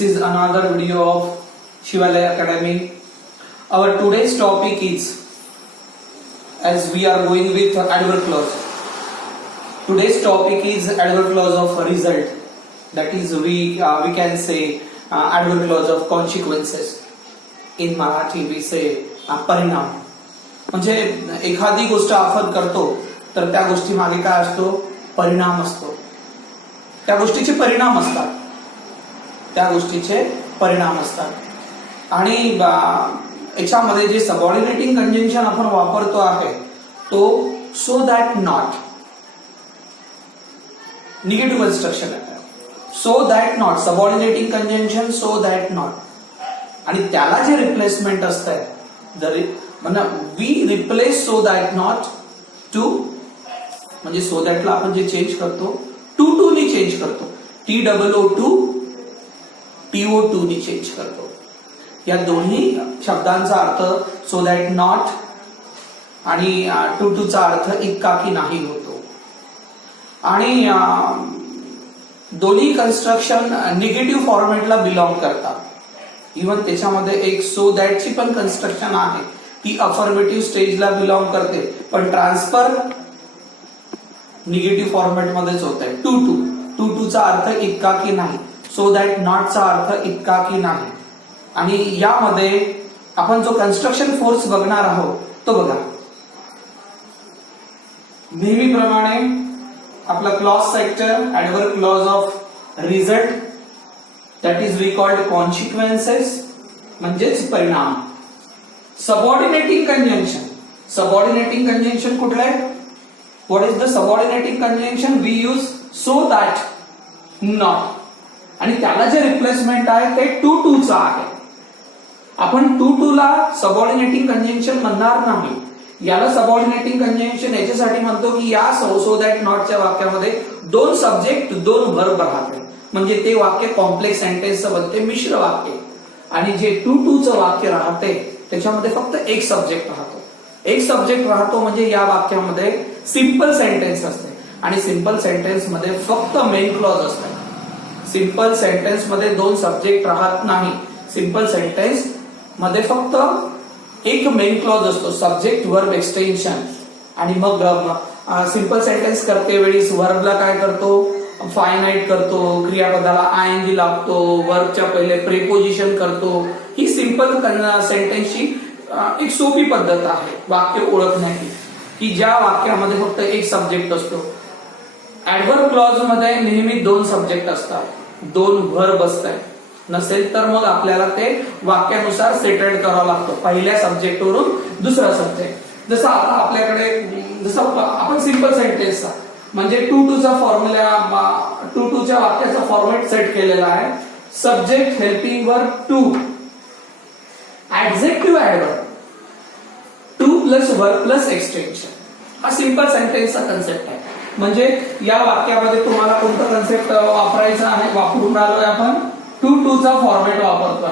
This is another video of Shivalaya Academy. Our today's topic is, as we are going with adverb clause. Today's topic is adverb clause of result. That is, we can say adverb clause of consequences. In Marathi we say परिणाम. म्हणजे एखादी गोष्ट आपण करतो तर त्या गोष्टी मागे काय असतो? परिणाम असतो. त्या गोष्टीचे परिणाम असतात. आणि याच्यामध्ये जे सबऑर्डिनेटिंग कंजंक्शन आपण वापरतो आहे तो so that not negative construction आहे. So that not subordinating conjunction so that not आणि त्याला जे रिप्लेसमेंट असतंय म्हणजे we replace so that not to म्हणजे सो दॅटला आपण जे चेंज करतो टू नी चेंज करतो. TOO नी चेंज करतो. या दोन्ही शब्दांचा अर्थ सो दॅट नॉट आणि टूचा अर्थ इतका की नाही होतो. आणि दोन्ही कन्स्ट्रक्शन निगेटिव्ह फॉर्मॅटला बिलॉंग करतात. इव्हन त्याच्यामध्ये एक सो दॅटची पण कन्स्ट्रक्शन आहे ती अफर्मेटिव्ह स्टेजला बिलॉंग करते, पण ट्रान्सफर निगेटिव्ह फॉर्मॅट मध्येच होत आहे. टूचा अर्थ इतका की नाही, सो दॅट नॉटचा अर्थ इतका की नाही. आणि यामध्ये आपण जो कन्स्ट्रक्शन फोर्स बघणार आहोत तो बघा. नेहमीप्रमाणे आपला clause sector adverb clause of result that is we called consequences म्हणजेच परिणाम. सबऑर्डिनेटिंग कंजंक्शन कुठलं आहे? What is the subordinating conjunction? We use so that not आणि त्याला जे रिप्लेसमेंट आहे ते टूचा आहे. आपण टूला सबऑर्डिनेटिंग कंजंक्शन म्हणणार नाही. याला सबऑर्डिनेटिंग कंजंक्शन याच्यासाठी म्हणतो की या सो दॅट नॉटच्या वाक्यामध्ये दोन सब्जेक्ट दोन वर्ब राहते, म्हणजे ते वाक्य कॉम्प्लेक्स सेंटेन्सचं बनते, मिश्र वाक्य. आणि जे टूचं वाक्य राहते त्याच्यामध्ये फक्त एक सब्जेक्ट राहतो. म्हणजे या वाक्यामध्ये सिंपल सेंटेन्स असते आणि सिंपल सेंटेन्स मध्ये फक्त मेन क्लॉज असते. सिंपल सेंटेन्स मध्ये दोन सब्जेक्ट राहत नाही. सिंपल सेंटेन्स मध्ये फक्त एक मेन क्लॉज असतो, सब्जेक्ट वर्ब एक्सटेन्शन. आणि मग सिंपल सेंटेन्स करते वेळी वर्बला काय करतो? फायनाइट करतो, क्रियापदाला आयएनजी लागतो, वर्बच्या पहिले प्रेपोजिशन करतो. ही सिंपल सेंटेन्सची एक सोपी पद्धत आहे वाक्य ओळखण्याची, की ज्या वाक्यामध्ये फक्त एक सब्जेक्ट असतो. ऍडवर्ब क्लॉज मध्ये नेहमी दोन सब्जेक्ट असतात, दोन वर्ब असतात. नसेल तर मग आपल्याला ते वाक्यानुसार सेटल्ड करावं लागतं, पहिल्या सब्जेक्ट वरून दुसरा सब्जेक्ट. जसं आता आपल्याकडे जसं आपण सिंपल सेंटेन्स म्हणजे टूचा फॉर्म्युला टूच्या वाक्याचा फॉर्मॅट सेट केलेला आहे. Subject helping verb too, adjective adverb to plus verb plus extension. हा सिंपल सेंटेन्सचा कन्सेप्ट आहे. म्हणजे या वाक्यामध्ये तुम्हाला कोणता कन्सेप्ट वापरायचा आहे? वापरून आलोय आपण टूचा फॉर्मॅट वापरतोय.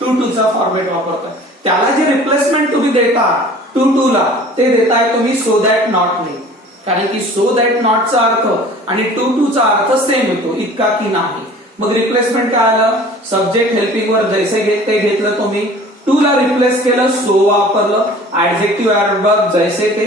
टूचा फॉर्मॅट वापरतोय. त्याला जे रिप्लेसमेंट तुम्ही देता टूला ते देताय तुम्ही सो दॅट नॉटने, कारण की सो दॅट नॉटचा अर्थ आणि टूचा अर्थ सेम होतो, इतका की नाही. मग रिप्लेसमेंट काय आलं? सब्जेक्ट हेल्पिंग वर जैसे ते घेतलं तुम्ही, टूला रिप्लेस केलं, सो वापरलं. ऍडजेक्टिव्ह ऍडवर्ब जैसे ते.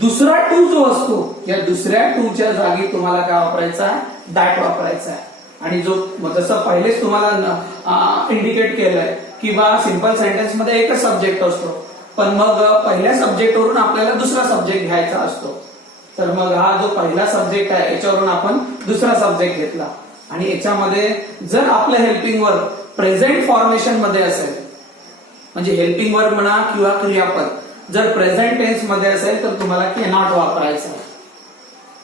दुसरा टू जो असतो या दुसऱ्या टूच्या जागी तुम्हाला काय वापरायचा आहे? दॅट वापरायचा आहे. आणि जो जसं पहिलेच तुम्हाला इंडिकेट केलंय की बा सिंपल सेंटेन्स मध्ये एकच सब्जेक्ट असतो, पण मग पहिल्या सब्जेक्ट वरून आपल्याला दुसरा सब्जेक्ट घ्यायचा असतो. तर मग हा जो पहिला सब्जेक्ट आहे याच्यावरून आपण दुसरा सब्जेक्ट घेतला. आणि याच्यामध्ये जर आपलं हेल्पिंग वर्ब प्रेझेंट फॉर्मेशन मध्ये असेल, म्हणजे हेल्पिंग वर्ब म्हणा किंवा क्रियापद जर प्रेझेंट टेन्स मध्ये असेल तर तुम्हाला कॅनॉट वापरायचं आहे.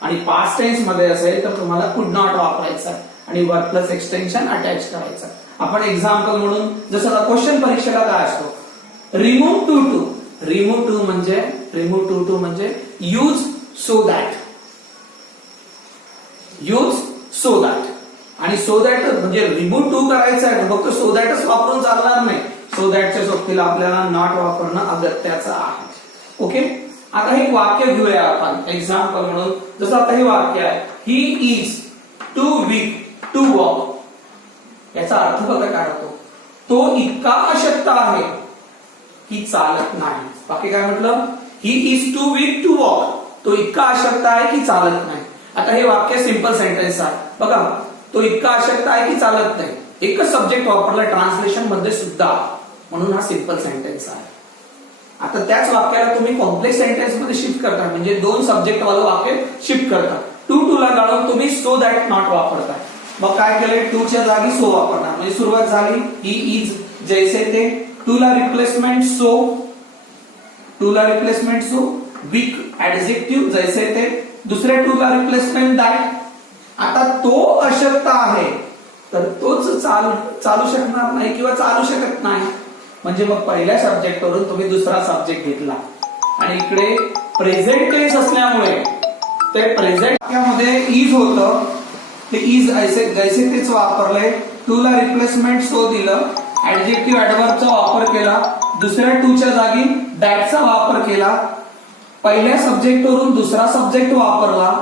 आणि पास्ट टेन्स मध्ये असेल तर तुम्हाला कुड नॉट वापरायचं आहे आणि वर्ब प्लस एक्सटेन्शन अटॅच करायचं. आपण एक्झाम्पल म्हणून जसं क्वेश्चन परीक्षेला काय असतो? रिमूव्ह टू म्हणजे यूज सो दॅट. आणि सो दॅट म्हणजे रिमूव्ह टू करायचं आहे, फक्त सो दॅटच वापरून चालणार नाही. सो दॅटच्या सोबतीला आपल्याला नॉट वापरणं अगत्याचं आहे. ओके. आता हे वाक्य घेऊया आपण एक्झाम्पल म्हणून. जसं आता हे वाक्य आहे, he is too weak to walk. याचा अर्थ बघा काय होतो, तो इतका अशक्त आहे की चालत नाही. बाकी काय म्हटलं, he is too weak to walk. तो इतका अशक्त आहे की चालत नाही. आता हे वाक्य सिंपल सेंटेन्स आहे बघा, तो इतका अशक्त आहे की चालत नाही. एकच सब्जेक्ट वापरला ट्रान्सलेशन मध्ये सुद्धा, म्हणून हा सिंपल सेंटेन्स आहे. आता त्याच वाक्याला तुम्ही कॉम्प्लेक्स सेंटेन्स मध्ये शिफ्ट करता, म्हणजे दोन सब्जेक्ट वाला वाक्य शिफ्ट करता. टू ला गाळून तुम्ही सो दॅट नॉट वापरता. मग काय केलंय, टू च्या जागी सो वापरणार, म्हणजे सुरुवात झाली ही इज जैसे ते, टू ला रिप्लेसमेंट सो, टू ला रिप्लेसमेंट सो, वीक ऍडजेक्टिव्ह जैसे ते, दुसऱ्या टू ला रिप्लेसमेंट दॅट. आता तो अशक्त आहे तर तोच चालू शकणार नाही किंवा चालू शकत नाही, म्हणजे मग पहिल्या सब्जेक्ट वरून तुम्ही दुसरा सब्जेक्ट घेतला. आणि इकडे प्रेझेंट टेन्स असल्यामुळे ते प्रेझेंट वाक्यामध्ये इज होतं, ते इज जैसे तेच वापरलंय. टू ला रिप्लेसमेंट सो दिलं, ऍडजेक्टिव्ह ऍडव्हर्बचा वापर केला, दुसऱ्या टू च्या जागी दॅटचा वापर केला, पहिल्या सब्जेक्ट वरून दुसरा सब्जेक्ट वापरला.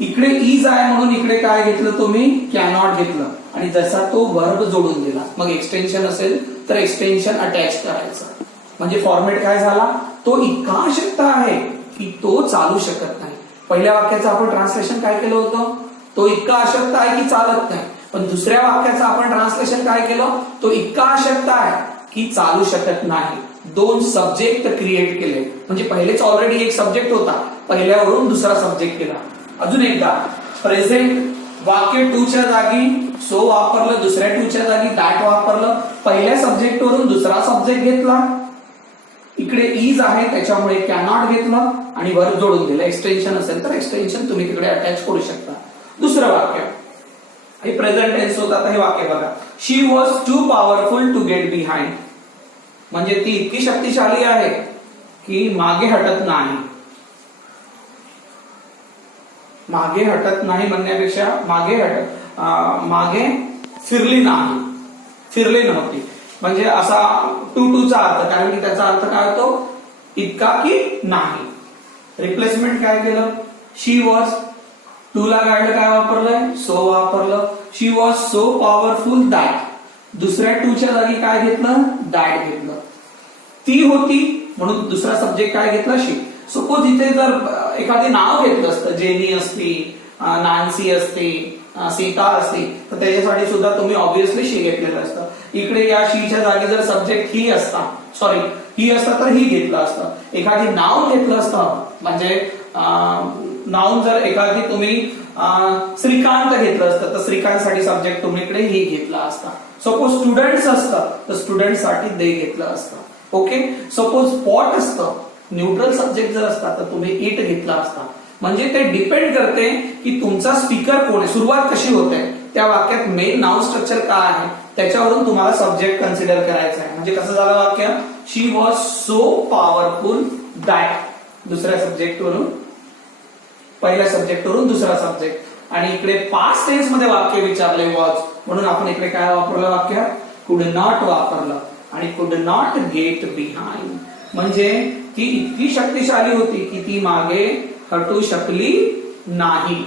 इकडे इज आहे म्हणून इकडे काय घेतलं तुम्ही, कॅनॉट घेतलं, आणि जसा तो वर्ब जोडून दिला. मग एक्सटेन्शन असेल तर एक्सटेन्शन अटॅच करायचं, म्हणजे फॉर्मेट काय झाला, तो इतका अशक्त आहे की तो चालू शकत नाही. पहिल्या वाक्याचं आपण ट्रान्सलेशन काय केलं होतं, तो इतका अशक्त आहे की चालत नाही. पण दुसऱ्या वाक्याचं आपण ट्रान्सलेशन काय केलं, तो इतका अशक्त आहे की चालू शकत नाही. दोन सब्जेक्ट क्रिएट केले, म्हणजे पहिलेच ऑलरेडी एक सब्जेक्ट होता, पहिल्यावरून दुसरा सब्जेक्ट केला. अजून एकदा, प्रेझेंट वाक्य टू च्या जागी सो वापरलं, दुसऱ्या टू च्या जागी दॅट वापरलं, पहिल्या सब्जेक्ट वरून दुसरा सब्जेक्ट घेतला, इकडे इज आहे त्याच्यामुळे कॅनॉट घेतलं आणि वर्ब जोडून दिलं. एक्सटेन्शन असेल तर एक्सटेन्शन तुम्ही तिकडे अटॅच करू शकता. दुसरं वाक्य हे प्रेझेंट टेन्स होतं. आता हे वाक्य बघा, she was too powerful to get behind, म्हणजे ती इतकी शक्तिशाली आहे की मागे हटत नाही. मागे हटत नाही म्हणण्यापेक्षा मागे फिरली नाही, फिरली नव्हती, म्हणजे असा टूचा अर्थ, कारण की त्याचा अर्थ काय होतो, इतका की नाही. रिप्लेसमेंट काय केलं, शी वॉज, टू ला गायला काय वापरलंय, सो वापरलं. शी वॉज सो पॉवरफुल दॅट, दुसऱ्या टू च्या जागी काय घेतलं, दॅट घेतलं. ती होती म्हणून दुसरा सब्जेक्ट काय घेतला, शी. सपोज इथे जर एखादी नाव घेतलं असतं, जेनी असती, नान्सी असते, सीता असते, तर त्याच्यासाठी सुद्धा तुम्ही ऑब्विसली शी घेतलेलं असतं. इकडे या शीच्या जागी जर सब्जेक्ट ही असता तर ही घेतलं असतं. एखादी नाव घेतलं असतं, म्हणजे नाउन जर एखादी तुम्ही श्रीकांत घेतलं असतं तर श्रीकांतसाठी सब्जेक्ट तुम्ही इकडे ही घेतला असता. सपोज स्टुडंट्स असतं तर स्टुडंट साठी दे घेतलं असतं. ओके, सपोज पॉट असतं, न्यूट्रल सब्जेक्ट जर असता तर तुम्ही इट घेतला असता. म्हणजे ते डिपेंड करते की तुमचा स्पीकर कोण आहे, सुरुवात कशी होते, त्या वाक्यात मेन नाउन स्ट्रक्चर काय आहे, त्याच्यावरून तुम्हाला सब्जेक्ट कन्सिडर करायचा आहे. म्हणजे कसं झालं वाक्य, शी वॉज सो पॉवरफुल दॅट, दुसऱ्या सब्जेक्ट वरून पहिल्या सब्जेक्ट वरून दुसरा सब्जेक्ट, आणि इकडे पास्ट टेन्स मध्ये वाक्य विचारले वॉज, म्हणून आपण इकडे काय वापरलं, वाक्य कुड नॉट वापरलं, आणि कुड नॉट गेट बिहाइंड, म्हणजे ती इतकी शक्तिशाली होती की ती मागे हटू शकली नाही,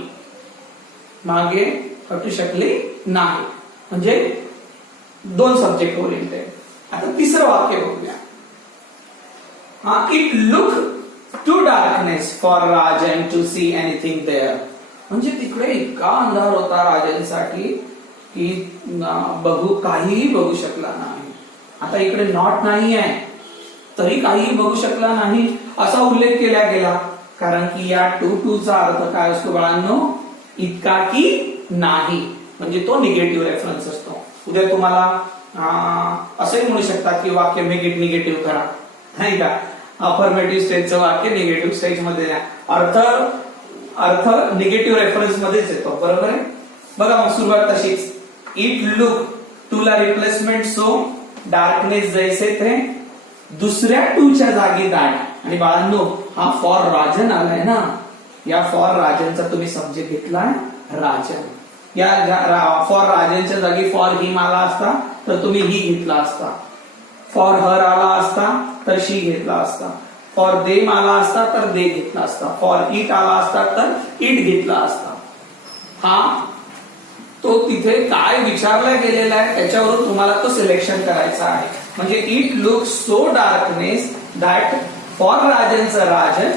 मागे हटू शकली नाही, म्हणजे दोन सब्जेक्ट ओरिएंटेड. आता तिसरं वाक्य बघूया. It look too darkness for Rajan to see anything there, म्हणजे तिकडे इतका अंधार होता राजनसाठी की काहीही बघू शकला नाही. आता इकडे नॉट नाही आहे तरी काहीही बघू शकला नाही असा उल्लेख केला गेला, कारण की या टूचा अर्थ काय असतो बाळांनो, इतका की नाही, म्हणजे तो निगेटिव्ह रेफरन्स असतो. उद्या तुम्हाला असे म्हणू शकतात की वाक्य निगेटिव्ह करा, नाही का, अफर्मेटिव्ह स्टेजचं वाक्य निगेटिव्ह स्टेज मध्ये द्या, अर्थ निगेटिव्ह रेफरन्स मध्येच येतो, बरोबर आहे. बघा मग सुरुवात तशीच, इट लुक, टू ला रिप्लेसमेंट सो, डार्कनेस जैसे थे, दुसऱ्या टूच्या जागी दॅट, आणि बाळांनो हा फॉर राजन आलाय ना, या फॉर राजनचा तुम्ही सब्जेक्ट घेतलाय राजन. या फॉर राजनच्या जागी फॉर हिम आला असता तर तुम्ही ही घेतला असता, फॉर हर आला असता तर शी घेतला असता, फॉर देम आला असता तर दे घेतला असता, फॉर इट आला असता तर इट घेतला असता. हा तो तिथे काय विचारला गेलेला आहे त्याच्यावरून तुम्हाला तो सिलेक्शन करायचा आहे. म्हणजे it look so darkness that for राजनचं राजन,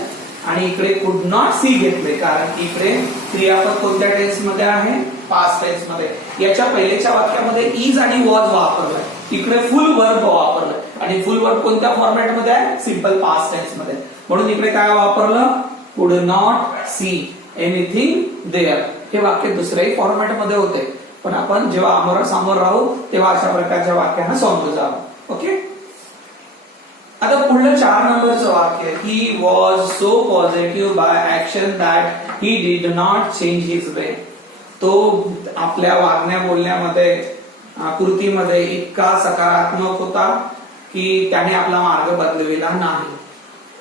आणि इकडे कुड नॉट सी घेतले कारण की इकडे क्रियापद कोणत्या टेन्स मध्ये आहे, पास्ट टेन्स मध्ये. याच्या पहिल्याच्या वाक्यामध्ये इज आणि वॉज वापरलाय, इकडे फुल वर्ब वापरलाय आणि फुल वर्ब कोणत्या फॉर्मॅट मध्ये आहे, सिंपल पास्ट टेन्स मध्ये. म्हणून इकडे काय वापरलं, कुड नॉट सी एनिथिंग देअर. हे वाक्य दुसऱ्याही फॉर्मॅट मध्ये होते, पण आपण जेव्हा आमोरासमोर राहू तेव्हा अशा प्रकारच्या वाक्यांना समजून जावं. ओके. आता पुढलं 4 नंबरचं वाक्य, he was so positive by action that he did not change his way. तो आपल्या वागण्या बोलण्यामध्ये कृतीमध्ये इतका सकारात्मक होता की त्याने आपला मार्ग बदलविला नाही.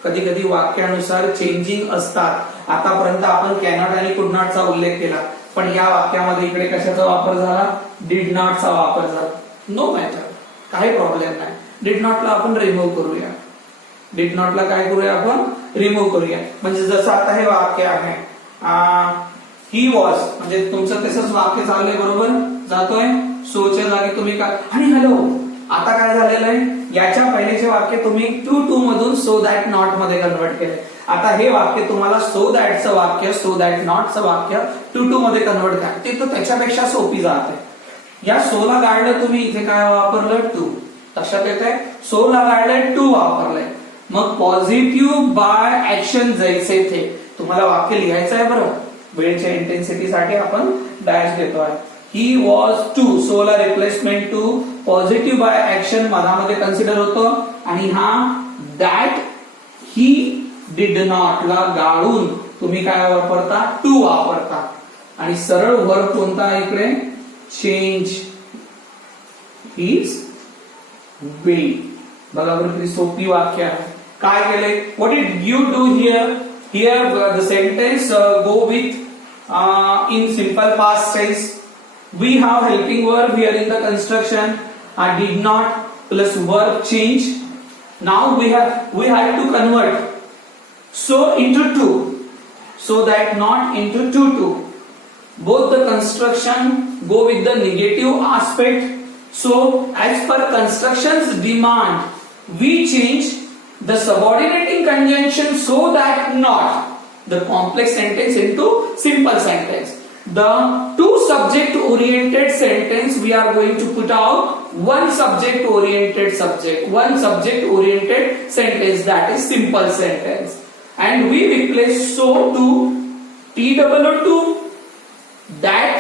कधी कधी वाक्यानुसार चेंजिंग असतात. आतापर्यंत आपण कॅनॉट आणि कुड नॉटचा उल्लेख केला, पण या वाक्यामध्ये इकडे कशाचा वापर झाला, डिड नॉटचा वापर झाला. नो मॅटर, काही प्रॉब्लेम नाही. डिड नॉटला आपण रिमूव्ह करूया, डिड नॉटला काय करूया आपण, रिमूव्ह करूया. म्हणजे जसं आता हे वाक्य आहे ही वॉज, म्हणजे तुमचं तसंच वाक्य चाललंय बरोबर, जातोय सोच्या जागी तुम्ही काय आणि हॅलो. आता काय झालेलं आहे, याच्या पहिलेचे वाक्य तुम्ही टू मधून सो दॅट नॉट मध्ये कन्वर्ट केले. आता हे वाक्य तुम्हाला सो दॅटचं वाक्य, सो दॅट नॉटचं वाक्य टू मध्ये कन्वर्ट करा. ते तर त्याच्यापेक्षा सोपी जाते. या सोला गाडलं तुम्ही, इथे काय वापरलं, टू. लक्षात येत आहे, सोला गाडलंय, टू वापरलंय. मग पॉझिटिव्ह बाय ऍक्शन जैसे थे, तुम्हाला वाक्य लिहायचं आहे बरं, वेळेच्या इंटेन्सिटीसाठी आपण डॅश देतोय. ही वॉज टू, सोला replacement to, positive by action मधामध्ये कन्सिडर होतं, आणि हा दॅट ही डिड नॉट ला गाळून तुम्ही काय वापरता, टू वापरता. आणि सरळ वर्ब कोणता इकडे, चेंज हिज वे. बघा बरं किती सोपी वाक्य आहे. काय केलंय, what did you do here, here the sentence go with in simple past tense. We have helping verb here in the construction. I did not plus verb change. Now we have to convert so into to, so that not into to. Both the construction go with the negative aspect. So as per construction's demand, we change the subordinating conjunction so that not the complex sentence into simple sentence. The two subject oriented sentence we are going to put out one subject oriented sentence, that is simple sentence, and we replace so to to that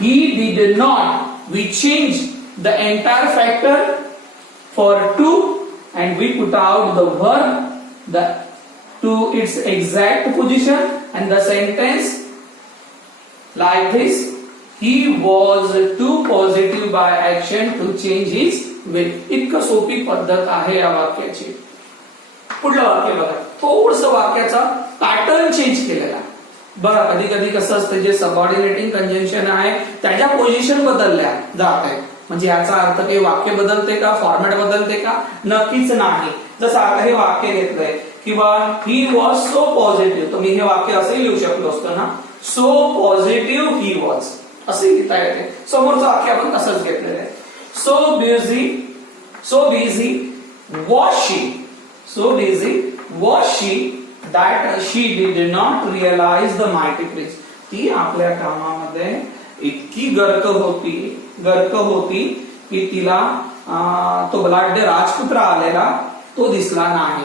he did not. We change the entire factor for to, and we put out the verb to its exact position, and the sentence like this, he was too positive by action to change his way. इतकं सोपी पद्धत आहे या वाक्याची. पुढलं वाक्य बघा, थोडस वाक्याचा पॅटर्न चेंज केलेला. बघा कधी कधी कसं असतं, जे सबऑर्डिनेटिंग कंजंक्शन आहे त्याच्या पोझिशन बदलल्या जात आहे. म्हणजे याचा अर्थ काही वाक्य बदलते का, फॉर्मॅट बदलते का, नक्कीच नाही. जसं आता हे वाक्य घेतलंय किंवा ही वॉज सो पॉझिटिव्ह, तुम्ही हे वाक्य असंही लिहू शकलो असतं ना, सो पॉझिटिव्ह ही वॉज असे लिहिता येते. समोरचं वाक्य आपण तसंच घेतलेलं आहे. So busy was she that she did not realise the mighty prince. ती आपल्या कामामध्ये इतकी गर्क होती की तिला तो बलाढ्य राजपुत्र आलेला तो दिसला नाही.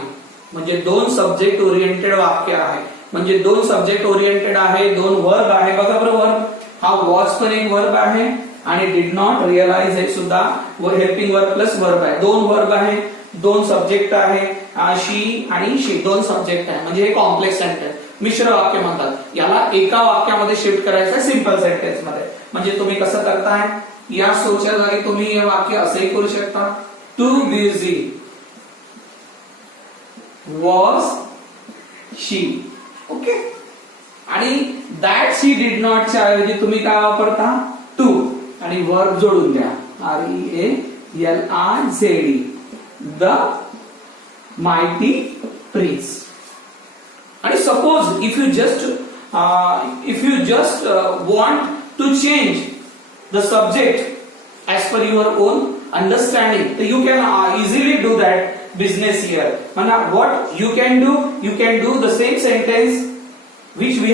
म्हणजे दोन सब्जेक्ट ओरिएंटेड वाक्य आहे. म्हणजे दोन सब्जेक्ट ओरिएंटेड आहे, दोन वर्ब आहे. बघा बरं, वर्ब हा वॉज पण एक वर्ब आहे आणि डिड नॉट रिअलाइज हे सुद्धा हेल्पिंग वर्ब प्लस वर्ब आहे. दोन वर्ब आहे, दोन सब्जेक्ट आहे, शी आणि शी दोन सब्जेक्ट आहे. म्हणजे हे कॉम्प्लेक्स सेंटेन्स, मिश्र वाक्य म्हणतात. याला एका वाक्यामध्ये शिफ्ट करायचं सिंपल सेंटेन्स मध्ये. म्हणजे तुम्ही कसं करताय, या सोच्या जागी तुम्ही हे वाक्य असंही करू शकता, too busy was she. Okay. आणि दॅट शी डिड नॉट च्या ऐवजी तुम्ही काय वापरता, टू, आणि वर्ब जोडून द्या, REALIZED, द मायटी प्रिन्स. आणि suppose if you just want to change the subject as per your own understanding. So you can easily do that business here. Mana what you can do the same sentence which we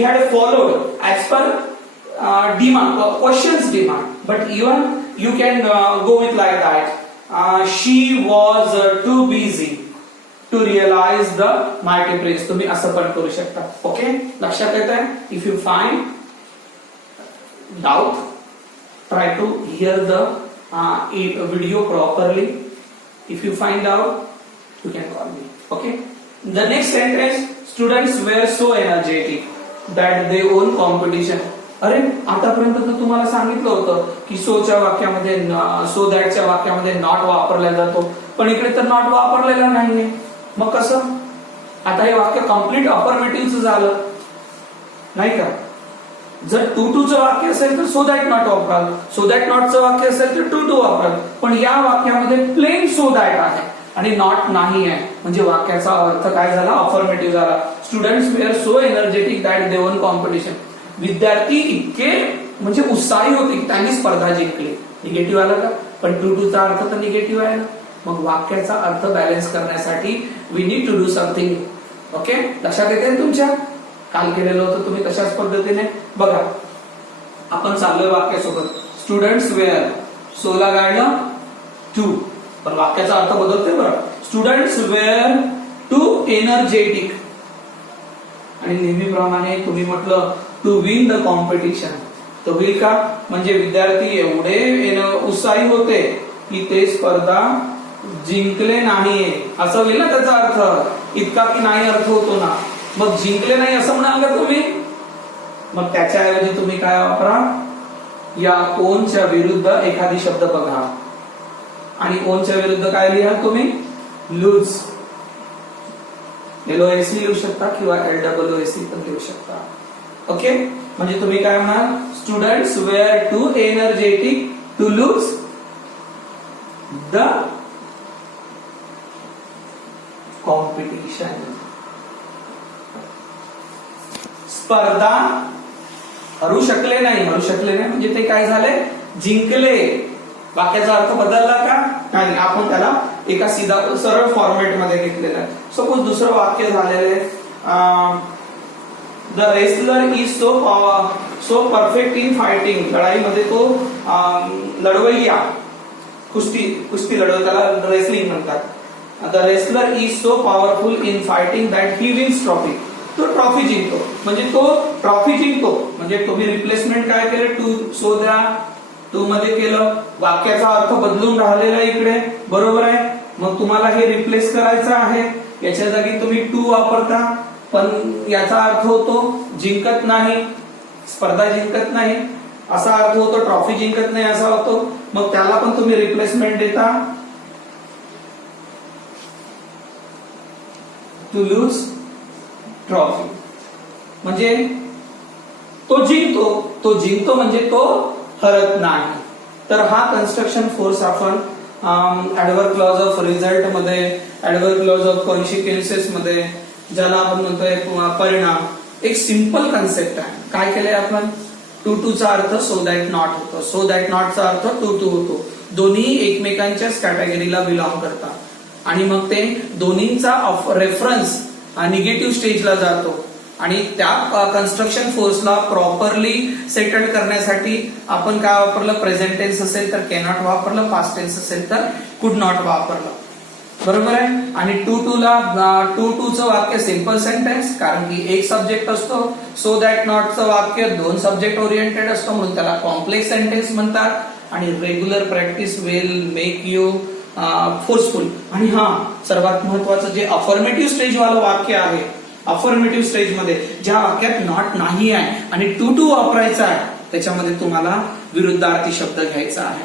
had followed as per demand, questions demand, but even you can go with like that. She was too busy to realize the multiplex. तुम्ही असं पण करू शकता. Okay, लक्षात येत आहे? If you find doubt, try to hear the video properly. If you find out, you can call me. Okay. The next sentence: students were so energetic that they won competition. अरे आतापर्यंत तर तुम्हाला सांगितलं होतं की सोच्या वाक्यामध्ये सो दॅटच्या वाक्यामध्ये not वापरला जातो, पण इकडे तर नॉट वापरलेला नाहीये. मग कसं? आता हे वाक्य कम्प्लीट अफर्मेटिव्हचं झालं नाही का? जर टू टू चं वाक्य असेल तर सो दॅट नॉट वापराल, सो दॅट नॉटचं वाक्य असेल तर टू टू वापराल, पण या वाक्यामध्ये प्लेन सो दॅट आहे आणि नॉट नाही आहे, म्हणजे वाक्याचा अर्थ काय झाला? अफर्मेटिव्ह झाला. Students were so energetic that they won competition. विद्यार्थी इतके म्हणजे उत्साही होते की त्यांनी स्पर्धा जिंकली. निगेटिव्ह आलं का? पण टू टू चा अर्थ तर निगेटिव्ह आहे ना. मग वाक्याचा अर्थ बॅलन्स करण्यासाठी we need to do something. Okay, लक्षात येते तुमच्या? काल केलेलं होतं तुम्ही तशाच पद्धतीने. बघा, आपण चाललोय वाक्यासोबत. स्टुडंट्स वेअर, सोला गाडलं टू, पण वाक्याचा अर्थ बदलते बरं. स्टुडंट्स वेअर टू एनर्जेटिक, आणि नेहमीप्रमाणे तुम्ही म्हटलं टू विन द कॉम्पिटिशन, तर होईल का? म्हणजे विद्यार्थी एवढे उत्साही होते की ते स्पर्धा जिंकले नाही, असं होईल ना त्याचा अर्थ. इतका की नाही अर्थ होतो ना. मग जिंकले नाही असं म्हणाल का तुम्ही? मग त्याच्याऐवजी तुम्ही काय वापरा? या ओनच्या विरुद्ध एखादी शब्द बघा, आणि ओनच्या विरुद्ध काय लिहा तुम्ही? लूज. LOSE लिहू शकता किंवा LOOSE पण लिहू शकता. ओके, म्हणजे तुम्ही काय म्हणाल? Students were too energetic to lose the competition. स्पर्धा हरू शकले नाही. हरू शकले नाही म्हणजे ते काय झाले? जिंकले. वाक्याचा अर्थ बदलला का? नाही. आपण त्याला एका सीधा सरळ फॉर्मेट मध्ये घेतलेला आहे. सपोज दुसरं वाक्य झालेलं आहे, the wrestler is so perfect in fighting. लढाईमध्ये तो लढवय्या, कुस्ती लढव, त्याला रेसलिंग म्हणतात. The wrestler is so powerful in fighting that he wins trophy. तो ट्रॉफी जिंकतो, म्हणजे तो ट्रॉफी जिंकतो. म्हणजे तुम्ही रिप्लेसमेंट काय केलं? टू सो द्या टू मध्ये केलं. वाक्याचा अर्थ बदलून राहिलेला इकडे, बरोबर आहे. मग तुम्हाला हे रिप्लेस करायचं आहे. याच्या जागी तुम्ही टू वापरता, पण याचा अर्थ होतो जिंकत नाही, स्पर्धा जिंकत नाही असा अर्थ होतो, ट्रॉफी जिंकत नाही असा होतो. मग त्याला पण तुम्ही रिप्लेसमेंट देता टू लूज ट्रॉफी. म्हणजे तो जिंकतो म्हणजे तो हरत नाही. तर हा कन्स्ट्रक्शन फोर्स आपण ऍडव्हर्ब क्लॉज ऑफ रिझल्ट मध्ये, ऍडव्हर्ब क्लॉज ऑफ कॉन्सिक्वेन्सेस मध्ये, ज्याला आपण म्हणतोय परिणाम, एक सिंपल कन्सेप्ट आहे. काय केलंय आपण? टू टू चा अर्थ सो दॅट नॉट होतो, सो दॅट नॉट चा अर्थ टू टू होतो. दोन्ही एकमेकांच्याच कॅटेगरीला बिलॉंग करतात आणि मग ते दोन्हींचा रेफरन्स निगेटिव्ह स्टेजला जातो. आणि त्या कन्स्ट्रक्शन फोर्सला प्रॉपरली सेटल करण्यासाठी आपण काय वापरलं? प्रेझेंट टेन्स असेल तर कॅनॉट वापरलं, पास्ट टेन्स असेल तर कुड नॉट वापरलं, बरोबर आहे. आणि टू चं वाक्य सिंपल सेंटेन्स, कारण की एक सब्जेक्ट असतो. सो दॅट नॉटचं वाक्य दोन सब्जेक्ट ओरिएंटेड असतो, म्हणून त्याला कॉम्प्लेक्स सेंटेन्स म्हणतात. आणि regular practice will make you forceful. आणि सर्वात महत्वाचं जे अफर्मेटिव्ह स्टेज वालं वाक्य आहे, अफर्मेटिव्ह स्टेज मध्ये ज्या वाक्यात नॉट नाही आहे आणि टू वापरायचा आहे, त्याच्यामध्ये तुम्हाला विरुद्धार्थी शब्द घ्यायचा आहे.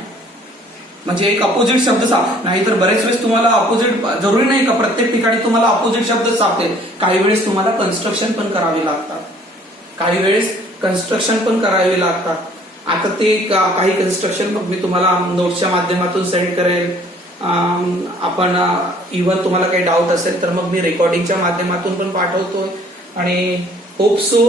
म्हणजे एक अपोजिट शब्द नाहीतर बरेच वेळेस तुम्हाला अपोजिट जरुरी नाही का प्रत्येक ठिकाणी तुम्हाला अपोजिट शब्द सापडेल. काही वेळेस तुम्हाला कन्स्ट्रक्शन पण करावी लागतात. आता ते काही कन्स्ट्रक्शन मी तुम्हाला नोट्सच्या माध्यमातून सेंड करेल. आपण इव्हन तुम्हाला काही डाऊट असेल तर मग मी रेकॉर्डिंगच्या माध्यमातून पण पाठवतो. आणि होप सो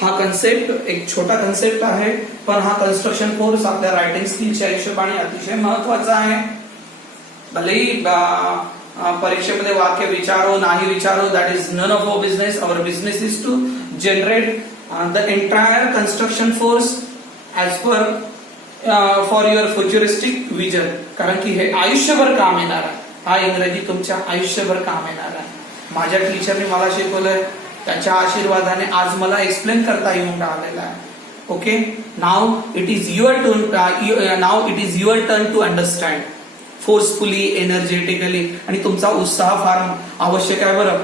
हा कन्सेप्ट एक छोटा कन्सेप्ट आहे, पण हा कन्स्ट्रक्शन कोर्स आपल्या रायटिंग स्किलच्या हिशोबाने अतिशय महत्वाचा आहे. भलेही परीक्षेमध्ये वाक्य विचारो नाही विचारो, that is none of our business. Our business is to generate the entire construction force as per for your futuristic vision. कारण की हे आयुष्यभर काम येणार आहे. हा इंग्रजी तुमच्या आयुष्यभर काम येणार आहे. माझ्या टीचरने मला शिकवलंय, त्याच्या आशीर्वादाने आज मला एक्सप्लेन करता येऊन राहिलेला आहे. Okay, now it is your turn to understand forcefully, energetically. आणि तुमचा उत्साह फार आवश्यक आहे बरं.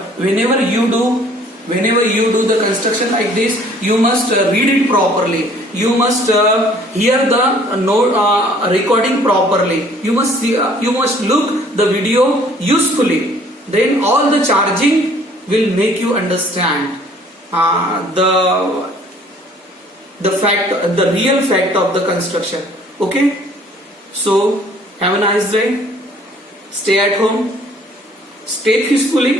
whenever you do the construction like this, you must read it properly. You must hear the recording properly. You must look the video usefully. Then all the charging will make you understand the real fact of the construction. Okay, so have a nice day. Stay at home. Stay peacefully.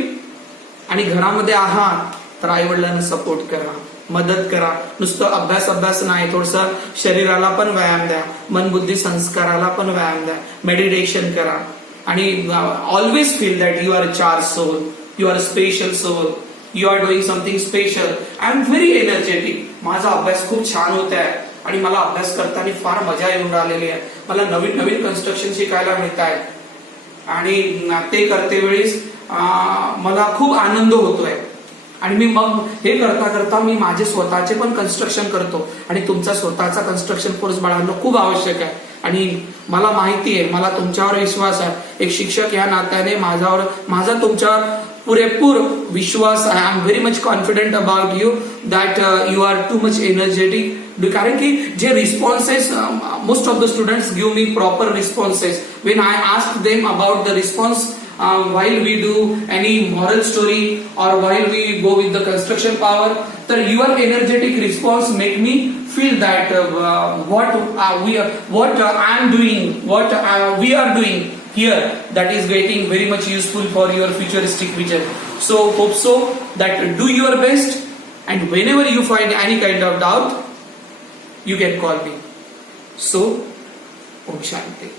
आणि घरामध्ये आहात तर आई वडिलांना support करा, मदत करा. नुसतं अभ्यास नाही, थोडंसं शरीराला पण व्यायाम द्या, मन बुद्धी संस्काराला पण व्यायाम द्या, मेडिटेशन करा. आणि always feel that you are a charge soul, you are a special soul, you are doing something special. I am very energetic. माझा अभ्यास खूप छान होत आहे आणि मला अभ्यास करताना फार मजा येऊन राहिलेली आहे. मला नवीन नवीन कन्स्ट्रक्शन शिकायला मिळत आहे आणि ते करते वेळेस मला खूप आनंद होतोय. आणि मी मग हे करता करता मी माझे स्वतःचे पण कन्स्ट्रक्शन करतो. आणि तुमचा स्वतःचा कन्स्ट्रक्शन कोर्स बाळगणं खूप आवश्यक आहे. आणि मला माहिती आहे, मला तुमच्यावर विश्वास आहे. एक शिक्षक या नात्याने माझा तुमच्यावर पुरेपूर विश्वास आहे. I am very much confident about you that you are too much energetic. कारण की जे responses most of the students give me proper responses when I ask them about the response while we do any moral story or while we go with the construction power. तर your energetic response make me feel that what I am doing, what we are doing here, that is getting very much useful for your futuristic vision. So hope so that do your best, and whenever you find any kind of doubt, you can call me. So Om Shanti.